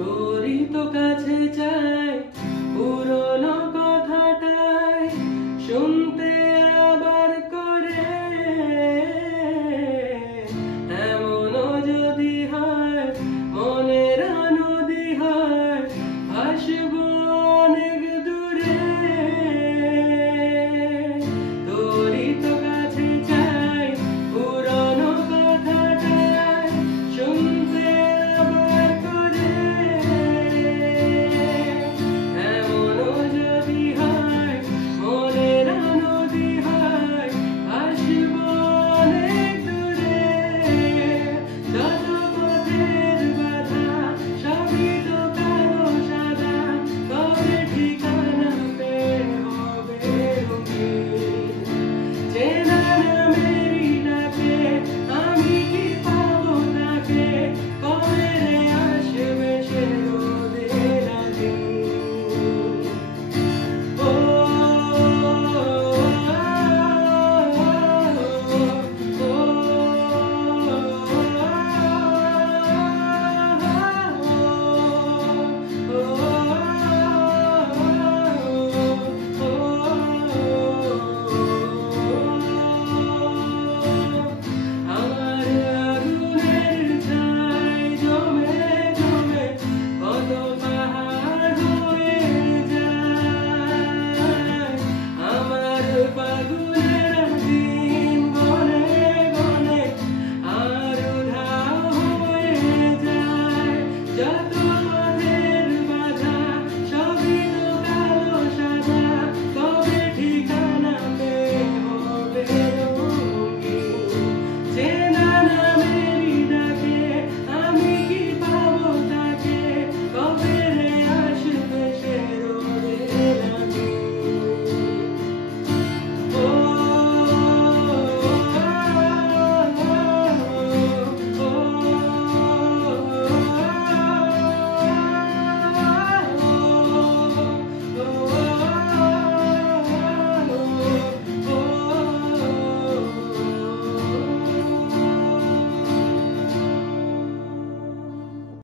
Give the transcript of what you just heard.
তোরই তো কাছে চাই পুরনো কথাটাই শুনতে আবার করে। এমনও যদি হয় মনের নদী হয় ভাসবো অনেক দূরে। তোরই তো কাছে চাই পুরনো কথাটাই শুনতে আবার করে। এমনও যদি হয় মনের নদী হয় ভাসবো অনেক দূরে। যত পথের বাধা সবই তো কালো সাদা, তবে ঠিকানা পেয়ে হবে রঙিন। চেনা নামেরই ডাকে আমি কি পাবো তাকে, কবে রে আসবে সে রোদের দিন। ও আমার আগুনের ছাই জমে জমে কত পাহাড় হয়ে যায়। আমার ফাগুনের দিন গনে গনে আর উধাও হয়ে যায়।